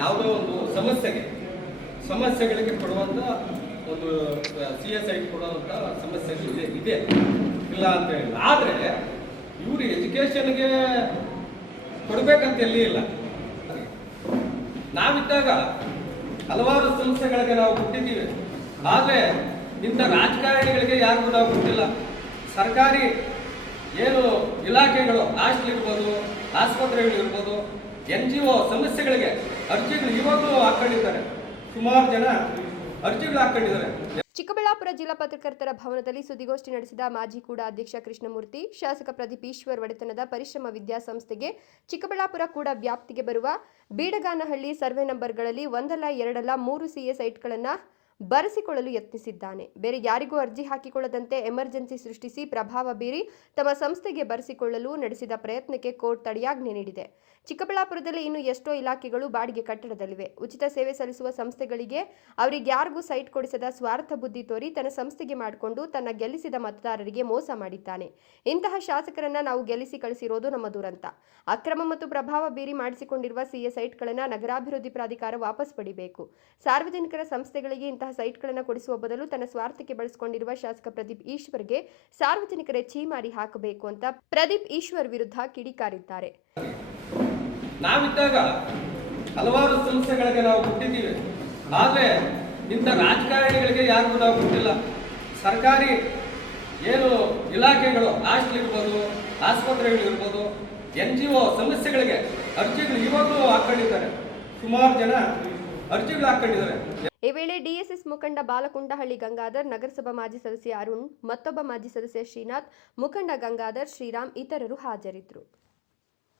ಯಾವುದೋ ಒಂದು ಸಮಸ್ಯೆಗಳಿಗೆ ಕೊಡುವಂಥ ಒಂದು CSI ಕೊಡುವಂಥ ಸಮಸ್ಯೆಗಳು ಇದೆ ಇಲ್ಲ ಅಂತ ಹೇಳಿಲ್ಲ. ಆದರೆ ಇವರು ಎಜುಕೇಷನ್ಗೆ ಕೊಡಬೇಕಂತ ಎಲ್ಲಿ ಇಲ್ಲ. ನಾವಿದ್ದಾಗ ಹಲವಾರು ಸಂಸ್ಥೆಗಳಿಗೆ ನಾವು ಕೊಟ್ಟಿದ್ದೀವಿ. ಆದರೆ ಇಂಥ ರಾಜಕಾರಣಿಗಳಿಗೆ ಯಾರಿಗೂ ನಾವು ಕೊಟ್ಟಿಲ್ಲ. ಸರ್ಕಾರಿ ಏನು ಇಲಾಖೆಗಳು, ಹಾಸ್ಟೆಲ್ ಇರ್ಬೋದು, ಆಸ್ಪತ್ರೆಗಳಿರ್ಬೋದು, NGO ಸಮಸ್ಯೆಗಳಿಗೆ ಅರ್ಜಿಗಳು ಇವಾಗಲೂ ಹಾಕೊಂಡಿದ್ದಾರೆ. ಸುಮಾರು ಜನ ಅರ್ಜಿಗಳು ಹಾಕೊಂಡಿದ್ದಾರೆ. ಚಿಕ್ಕಬಳ್ಳಾಪುರ ಜಿಲ್ಲಾ ಪತ್ರಕರ್ತರ ಭವನದಲ್ಲಿ ಸುದ್ದಿಗೋಷ್ಠಿ ನಡೆಸಿದ ಮಾಜಿ ಕೂಡ ಅಧ್ಯಕ್ಷ ಕೃಷ್ಣಮೂರ್ತಿ, ಶಾಸಕ ಪ್ರದೀಪ್ ಈಶ್ವರ್ ಒಡೆತನದ ಪರಿಶ್ರಮ ವಿದ್ಯಾಸಂಸ್ಥೆಗೆ ಚಿಕ್ಕಬಳ್ಳಾಪುರ ಕೂಡ ವ್ಯಾಪ್ತಿಗೆ ಬರುವ ಬೀಡಗಾನಹಳ್ಳಿ ಸರ್ವೆ ನಂಬರ್ಗಳಲ್ಲಿ 1 2 3 CA ಸೈಟ್ಗಳನ್ನು ಬರೆಸಿಕೊಳ್ಳಲು ಯತ್ನಿಸಿದ್ದಾನೆ. ಬೇರೆ ಯಾರಿಗೂ ಅರ್ಜಿ ಹಾಕಿಕೊಳ್ಳದಂತೆ ಎಮರ್ಜೆನ್ಸಿ ಸೃಷ್ಟಿಸಿ ಪ್ರಭಾವ ಬೀರಿ ತಮ್ಮ ಸಂಸ್ಥೆಗೆ ಬರೆಸಿಕೊಳ್ಳಲು ನಡೆಸಿದ ಪ್ರಯತ್ನಕ್ಕೆ ಕೋರ್ಟ್ ತಡೆಯಾಜ್ಞೆ ನೀಡಿದೆ. ಚಿಕ್ಕಬಳ್ಳಾಪುರದಲ್ಲಿ ಇನ್ನು ಎಷ್ಟೋ ಇಲಾಖೆಗಳು ಬಾಡಿಗೆ ಕಟ್ಟಡದಲ್ಲಿವೆ. ಉಚಿತ ಸೇವೆ ಸಲ್ಲಿಸುವ ಸಂಸ್ಥೆಗಳಿಗೆ ಅವರಿಗ್ಯಾರಿಗೂ ಸೈಟ್ ಕೊಡಿಸದ ಸ್ವಾರ್ಥ ಬುದ್ಧಿ ತೋರಿ ತನ್ನ ಸಂಸ್ಥೆಗೆ ಮಾಡಿಕೊಂಡು ತನ್ನ ಗೆಲ್ಲಿಸಿದ ಮತದಾರರಿಗೆ ಮೋಸ ಮಾಡಿದ್ದಾನೆ. ಇಂತಹ ಶಾಸಕರನ್ನ ನಾವು ಗೆಲ್ಲಿಸಿ ಕಳಿಸಿರೋದು ನಮ್ಮ ದುರಂತ. ಅಕ್ರಮ ಮತ್ತು ಪ್ರಭಾವ ಬೀರಿ ಮಾಡಿಸಿಕೊಂಡಿರುವ CA ಸೈಟ್ಗಳನ್ನು ನಗರಾಭಿವೃದ್ಧಿ ಪ್ರಾಧಿಕಾರ ವಾಪಸ್ ಪಡಿಬೇಕು. ಸಾರ್ವಜನಿಕರ ಸಂಸ್ಥೆಗಳಿಗೆ ಇಂತಹ ಸೈಟ್ಗಳನ್ನು ಕೊಡಿಸುವ ಬದಲು ತನ್ನ ಸ್ವಾರ್ಥಕ್ಕೆ ಬಳಸಿಕೊಂಡಿರುವ ಶಾಸಕ ಪ್ರದೀಪ್ ಈಶ್ವರ್ಗೆ ಸಾರ್ವಜನಿಕರೇ ಛೀಮಾರಿ ಹಾಕಬೇಕು ಅಂತ ಪ್ರದೀಪ್ ಈಶ್ವರ್ ವಿರುದ್ಧ ಕಿಡಿಕಾರಿದ್ದಾರೆ. ನಾವಿದ್ದಾಗ ಹಲವಾರು ಸಂಸ್ಥೆಗಳಿಗೆ ನಾವು ಕೊಟ್ಟಿದ್ದೀವಿ. ಆದರೆ ಇಂಥ ರಾಜಕಾರಣಿಗಳಿಗೆ ಯಾರಿಗೂ ನಾವು ಕೊಟ್ಟಿಲ್ಲ. ಸರ್ಕಾರಿ ಏನು ಇಲಾಖೆಗಳು, ಹಾಸ್ಟೆಲ್ ಇರ್ಬೋದು, ಆಸ್ಪತ್ರೆಗಳಿರ್ಬೋದು, NGO ಸಮಸ್ಯೆಗಳಿಗೆ ಅರ್ಜಿಗಳು ಇವಾಗಲೂ ಹಾಕೊಂಡಿದ್ದಾರೆ. ಸುಮಾರು ಜನ ಅರ್ಜಿಗಳು ಹಾಕೊಂಡಿದ್ದಾರೆ. ಈ ವೇಳೆ DSS ಮುಖಂಡ ಬಾಲಕುಂಡಹಳ್ಳಿ ಗಂಗಾಧರ್, ನಗರಸಭಾ ಮಾಜಿ ಸದಸ್ಯ ಅರುಣ್, ಮತ್ತೊಬ್ಬ ಮಾಜಿ ಸದಸ್ಯ ಶ್ರೀನಾಥ್, ಮುಖಂಡ ಗಂಗಾಧರ್, ಶ್ರೀರಾಮ್ ಇತರರು ಹಾಜರಿದ್ದರು.